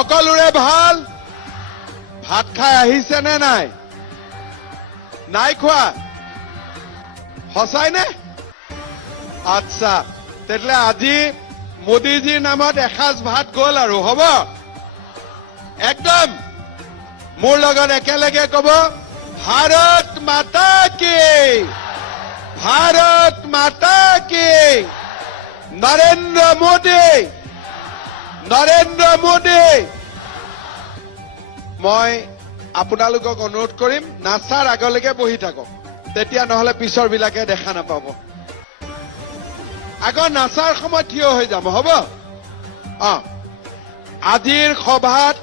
সকলোৰে ভাল ভাত খাই আহিছে নে নাই নাই খোৱা সঁচাই নে আচ্ছা তেতিয়াহ'লে আজি মোদীজীৰ নামত এসাঁজ ভাত গ'ল আৰু হ'ব একদম মোৰ লগত একেলগে ক'ব ভাৰত মাতা কি নৰেন্দ্ৰ মোদী মই আপোনালোকক অনুৰোধ কৰিম নাচাৰ আগলৈকে বহি থাকক তেতিয়া নহলে পিছৰ বিলাকে দেখা নাপাব আগৰ নাচাৰ সময় থিয় হৈ যাব হ'ব আজিৰ সভাত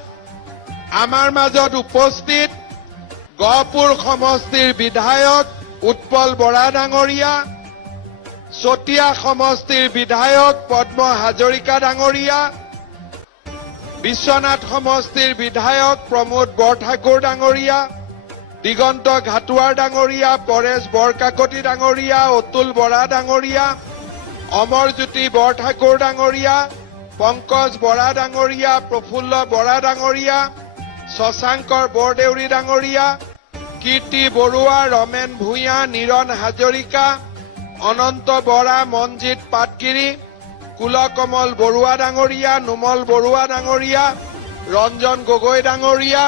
আমাৰ মাজত উপস্থিত গহপুৰ সমষ্টিৰ বিধায়ক উৎপল বৰা ডাঙৰীয়া চতিয়া সমষ্টিৰ বিধায়ক পদ্ম হাজৰিকা ডাঙৰীয়া বিশ্বনাথ সমষ্টিৰ বিধায়ক প্ৰমোদ বৰঠাকুৰ ডাঙৰীয়া দিগন্ত ঘাটুৱাৰ ডাঙৰীয়া পৰেশ বৰকাকতি ডাঙৰীয়া অতুল বৰা ডাঙৰীয়া অমৰজ্যোতি বৰঠাকুৰ ডাঙৰীয়া পংকজ বৰা ডাঙৰীয়া প্ৰফুল্ল বৰা ডাঙৰীয়া শশাংকৰ বৰদেউৰী ডাঙৰীয়া কীৰ্তি বৰুৱা ৰমেন ভূঞা নিৰণ হাজৰিকা অনন্ত বৰা মনজিৎ পাটগিৰি কুলকমল বৰুৱা ডাঙৰীয়া নুমল বৰুৱা ডাঙৰীয়া ৰঞ্জন গগৈ ডাঙৰীয়া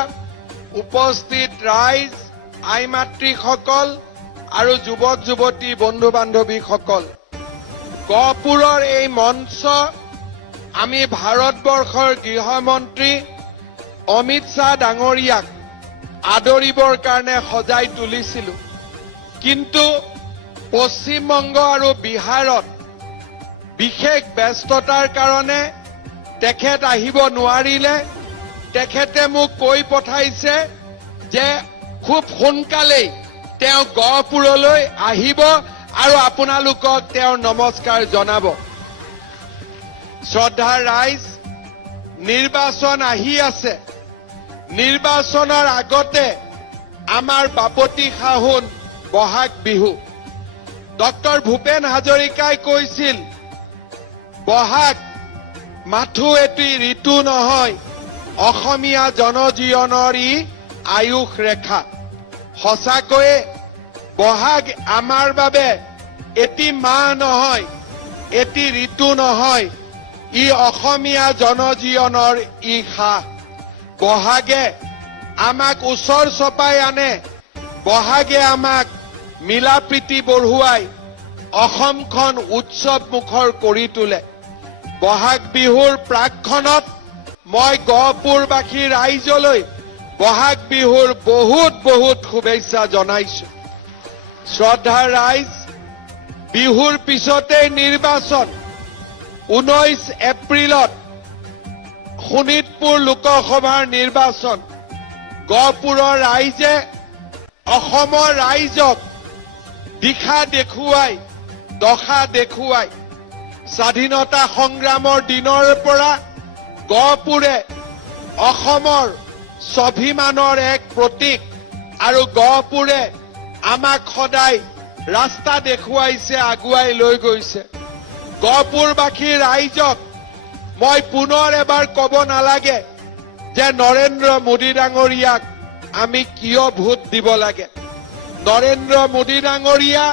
উপস্থিত ৰাইজ আই মাতৃসকল আৰু যুৱক যুৱতী বন্ধু বান্ধৱীসকল গহপুৰৰ এই মঞ্চ আমি ভাৰতবৰ্ষৰ গৃহমন্ত্ৰী অমিত শ্বাহ ডাঙৰীয়াক আদৰিবৰ কাৰণে সজাই তুলিছিলো কিন্তু পশ্চিমবংগ আৰু বিহাৰত বিশেষ ব্যস্ততাৰ কাৰণে তেখেত আহিব নোৱাৰিলে তেখেতে মোক কৈ পঠাইছে যে খুব সোনকালেই তেওঁ গহপুৰলৈ আহিব আৰু আপোনালোকক তেওঁৰ নমস্কাৰ জনাব শ্ৰদ্ধাৰ ৰাইজ নিৰ্বাচন আহি আছে নিৰ্বাচনৰ আগতে আমাৰ বাপতি সাহোন বহাগ বিহু ডক্টৰ ভূপেন হাজৰিকাই কৈছিল বহাগ মাথো এটি ঋতু নহয় অসমীয়া জনজীৱনৰ ই আয়ুষ ৰেখা সঁচাকৈয়ে বহাগ আমাৰ বাবে এটি মাহ নহয় এটি ঋতু নহয় ই অসমীয়া জনজীৱনৰ ই সাহ বহাগে আমাক ওচৰ চপাই আনে বহাগে আমাক মিলা প্ৰীতি বঢ়ুৱাই অসমখন উৎসৱ মুখৰ কৰি তোলে বহাগ বিহুৰ প্ৰাকক্ষণত মই গহপুৰবাসী ৰাইজলৈ বহাগ বিহুৰ বহুত শুভেচ্ছা জনাইছো শ্ৰদ্ধাৰ ৰাইজ বিহুৰ পিছতেই নিৰ্বাচন 19 এপ্ৰিলত শোণিতপুৰ লোকসভাৰ নিৰ্বাচন গহপুৰৰ ৰাইজে অসমৰ ৰাইজক দিশা দেখুৱাই দশা দেখুৱাই স্বাধীনতা সংগ্ৰামৰ দিনৰ পৰা গহপুৰে অসমৰ স্বাভিমানৰ এক প্ৰতীক আৰু গহপুৰে আমাক সদায় ৰাস্তা দেখুৱাইছে আগুৱাই লৈ গৈছে গহপুৰবাসী ৰাইজক মই পুনৰ এবাৰ ক'ব নালাগে যে নৰেন্দ্ৰ মোদী ডাঙৰীয়াক আমি কিয় ভোট দিব লাগে নৰেন্দ্ৰ মোদী ডাঙৰীয়া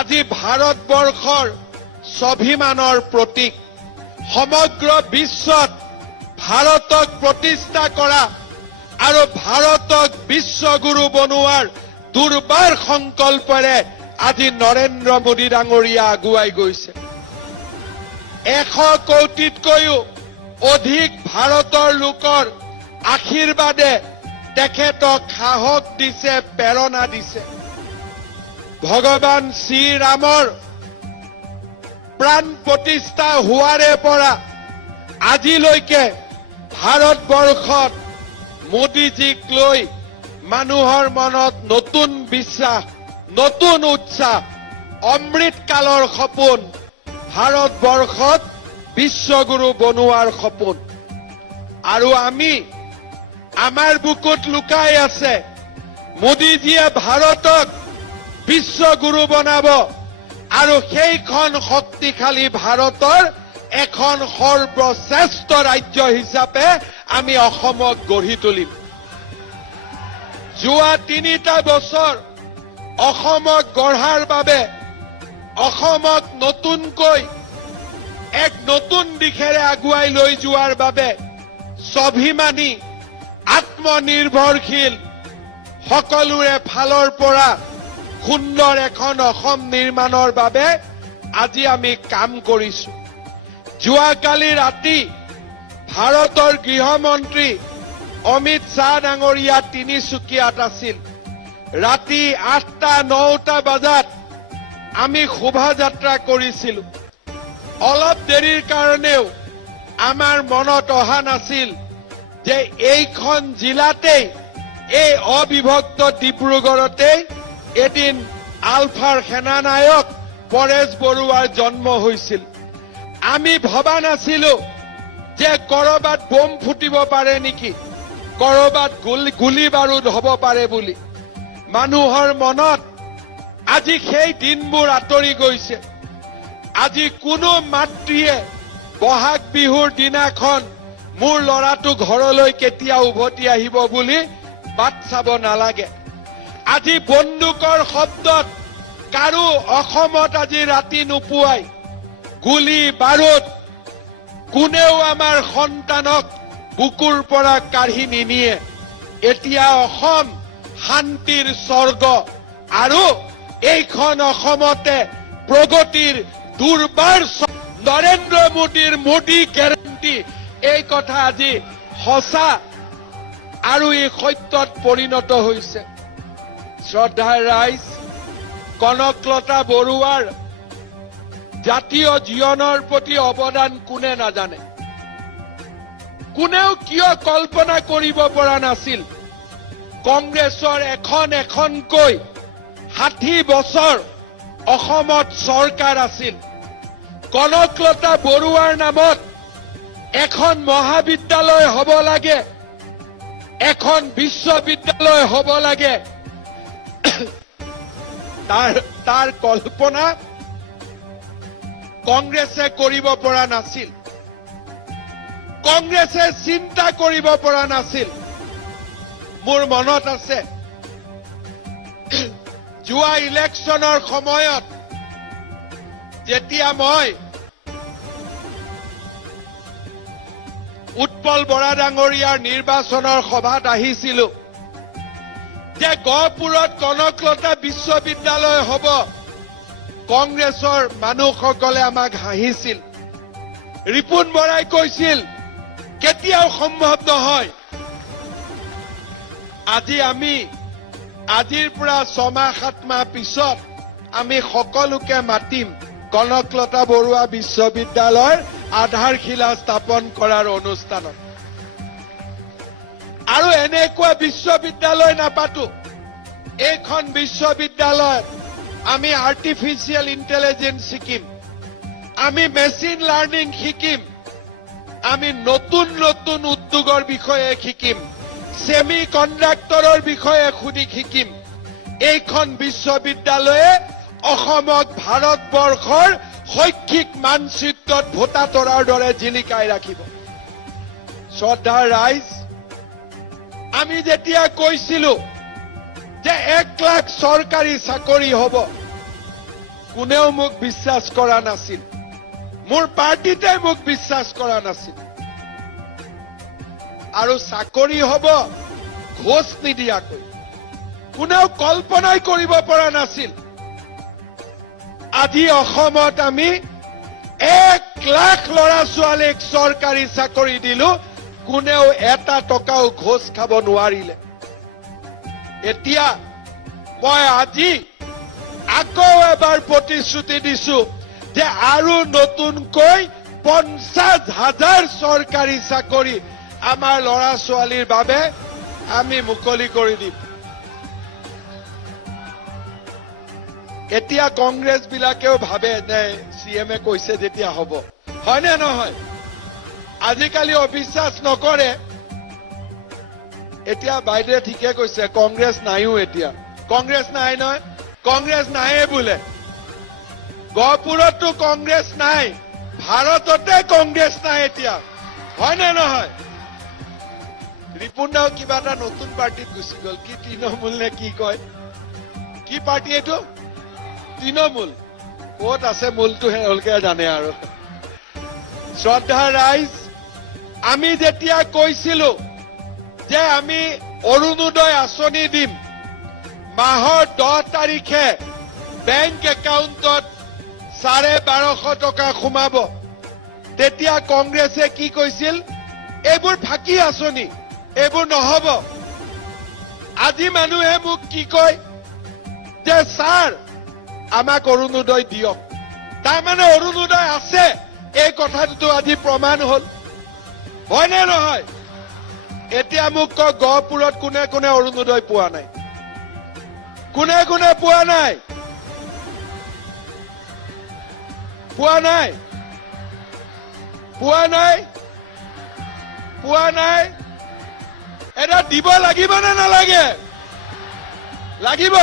আজি ভাৰতবৰ্ষৰ স্বাভিমানৰ প্ৰতীক সমগ্ৰ বিশ্বত ভাৰতক প্ৰতিষ্ঠা কৰা আৰু ভাৰতক বিশ্বগুৰু বনোৱাৰ দুৰ্বাৰ সংকল্পৰে আজি নৰেন্দ্ৰ মোদী ডাঙৰীয়া আগুৱাই গৈছে 100 কোটিতকৈও অধিক ভাৰতৰ লোকৰ আশীৰ্বাদে তেখেতক সাহস দিছে প্ৰেৰণা দিছে ভগৱান শ্ৰীৰামৰ প্ৰাণ প্ৰতিষ্ঠা হোৱাৰে পৰা আজিলৈকে ভাৰতবৰ্ষত মোদীজীক লৈ মানুহৰ মনত নতুন বিশ্বাস নতুন উৎসাহ অমৃতকালৰ সপোন ভাৰতবৰ্ষত বিশ্বগুৰু বনোৱাৰ সপোন আৰু আমি আমাৰ বুকুত লুকাই আছে মোদীজীয়ে ভাৰতক বিশ্বগুৰু বনাব আৰু সেইখন শক্তিশালী ভাৰতৰ এখন সৰ্বশ্ৰেষ্ঠ ৰাজ্য হিচাপে আমি অসমক গঢ়ি তুলিম। যোৱা 3টা বছৰ অসমক গঢ়াৰ বাবে, অসমক নতুনকৈ এক নতুন দিশেৰে আগুৱাই লৈ যোৱাৰ বাবে স্বাভিমানী, আত্মনিৰ্ভৰশীল, সকলোৰে ফালৰ পৰা সুন্দৰ এখন অসম নিৰ্মাণৰ বাবে আজি আমি কাম কৰিছো। যোৱাকালি ৰাতি ভাৰতৰ গৃহমন্ত্ৰী অমিত শ্বাহ ডাঙৰীয়া তিনিচুকীয়াত আছিল। ৰাতি 8টা-9টা বজাত আমি শোভাযাত্ৰা কৰিছিলো। অলপ দেৰিৰ কাৰণেও আমাৰ মনত অহা নাছিল যে এইখন জিলাতেই, এই অবিভক্ত ডিব্ৰুগড়তেই এদিন আলফাৰ সেনানায়ক পৰেশ বৰুৱাৰ জন্ম হৈছিল। আমি ভবা নাছিলো যে কৰবাত বোম ফুটিব পাৰে নেকি, কৰবাত গুলি বাৰুদ হ'ব পাৰে বুলি। মানুহৰ মনত আজি সেই দিনবোৰ আঁতৰি গৈছে। আজি কোনো মাতৃয়ে বহাগ বিহুৰ দিনাখন মোৰ ল'ৰাটো ঘৰলৈ কেতিয়া উভতি আহিব বুলি বাট চাব নালাগে। আজি বন্দুকৰ শব্দত কাৰো অসমত আজি ৰাতি নোপোৱাই। গুলি বাৰুদ কোনেও আমাৰ সন্তানক বুকুৰ পৰা কাঢ়ি নিনিয়ে। এতিয়া অসম শান্তিৰ স্বৰ্গ আৰু এইখন অসমতে প্ৰগতিৰ দুৰ্বাৰ নৰেন্দ্ৰ মোদীৰ মোদী গেৰাণ্টি, এই কথা আজি সঁচা আৰু এই সত্যত পৰিণত হৈছে। শ্ৰদ্ধাৰ ৰাইজ, কনকলতা বৰুৱাৰ জাতীয় জীৱনৰ প্ৰতি অৱদান কোনে নাজানে? কোনেও কিয় কল্পনা কৰিব পৰা নাছিল? কংগ্ৰেছৰ এখনকৈ 60 বছৰ অসমত চৰকাৰ আছিল। কনকলতা বৰুৱাৰ নামত এখন মহাবিদ্যালয় হ'ব লাগে, এখন বিশ্ববিদ্যালয় হ'ব লাগে। তাৰ কল্পনা কংগ্ৰেছে কৰিব পৰা নাছিল। কংগ্ৰেছে চিন্তা কৰিব পৰা নাছিল। মোৰ মনত আছে, যোৱা ইলেকশ্যনৰ সময়ত যেতিয়া মই উৎপল বৰা ডাঙৰীয়াৰ নিৰ্বাচনৰ সভাত আহিছিলো যে গহপুৰত কনকলতা বিশ্ববিদ্যালয় হ'ব, কংগ্ৰেছৰ মানুহসকলে আমাক হাঁহিছিল। ৰিপুণ বৰাই কৈছিল কেতিয়াও সম্ভৱ নহয়। আজিৰ পৰা 6-7 মাহ পিছত আমি সকলোকে মাতিম কনকলতা বৰুৱা বিশ্ববিদ্যালয়ৰ আধাৰশিলা স্থাপন কৰাৰ অনুষ্ঠানত। আৰু এনেকুৱা বিশ্ববিদ্যালয় নাপাতো। এইখন বিশ্ববিদ্যালয়ত আমি আৰ্টিফিচিয়েল ইণ্টেলিজেন্স শিকিম, আমি মেচিন লাৰ্নিং শিকিম, আমি নতুন নতুন উদ্যোগৰ বিষয়ে শিকিম, ছেমি কণ্ডাক্টৰৰ বিষয়ে শিকিম। এইখন বিশ্ববিদ্যালয়ে অসমক ভাৰতবৰ্ষৰ শৈক্ষিক মানচিত্ৰত ভোটা তৰাৰ দৰে জিলিকাই ৰাখিব। শ্ৰদ্ধাৰ ৰাইজ, আমি যেতিয়া কৈছিলো যে 1 লাখ চৰকাৰী চাকৰি হ'ব, কোনেও মোক বিশ্বাস কৰা নাছিল। মোৰ পাৰ্টিতে মোক বিশ্বাস কৰা নাছিল। আৰু চাকৰি হ'ব ঘোষ নিদিয়াকৈ, কোনেও কল্পনাই কৰিব পৰা নাছিল। আজি অসমত আমি 1 লাখ ল'ৰা ছোৱালীক চৰকাৰী চাকৰি দিলো, কোনেও এটা টকাও ঘোষ খাব নোৱাৰিলে। এতিয়া মই আজি আকৌ এবাৰ প্ৰতিশ্ৰুতি দিছো যে আৰু নতুনকৈ 50,000 চৰকাৰী চাকৰি আমাৰ ল'ৰা ছোৱালীৰ বাবে আমি মুকলি কৰি দিম। এতিয়া কংগ্ৰেছ বিলাকেও ভাবে যে CM-এ কৈছে যেতিয়া হ'ব, হয় নে নহয়? আজিকালি অবিশ্বাস নকৰে। এতিয়া বাইদেৱে ঠিকে কৈছে, কংগ্ৰেছ নাইও এতিয়া। কংগ্ৰেছ নাই নহয়, কংগ্ৰেছ নাইয়ে বোলে। গহপুৰতো কংগ্ৰেছ নাই, ভাৰততে কংগ্ৰেছ নাই এতিয়া, হয় নে নহয়? ৰিপুণ দাও কিবা এটা নতুন পাৰ্টিত গুচি গ'ল কি তৃণমূল নে কি কয় কি পাৰ্টি এইটো তৃণমূল ক'ত আছে মূলটো তেওঁলোকে জানে আৰু শ্ৰদ্ধা ৰাইজ আমি যেতিয়া কৈছিলো যে আমি অৰুণোদয় আঁচনি দিম মাহৰ 10 তাৰিখে বেংক একাউণ্টত 1250 টকা সোমাব তেতিয়া কংগ্ৰেছে কি কৈছিল এইবোৰ ফাঁকি আঁচনি এইবোৰ নহব আজি মানুহে মোক কি কয় যে ছাৰ আমাক অৰুণোদয় দিয়ক তাৰমানে অৰুণোদয় আছে এই কথাটো আজি প্ৰমাণ হল হয় নে নহয় এতিয়া মোক কয় গহপুৰত কোনে কোনে অৰুণোদয় পোৱা নাই কোনে কোনে পোৱা নাই পোৱা নাই পোৱা নাই পোৱা নাই এটা দিব লাগিব নে নালাগে লাগিব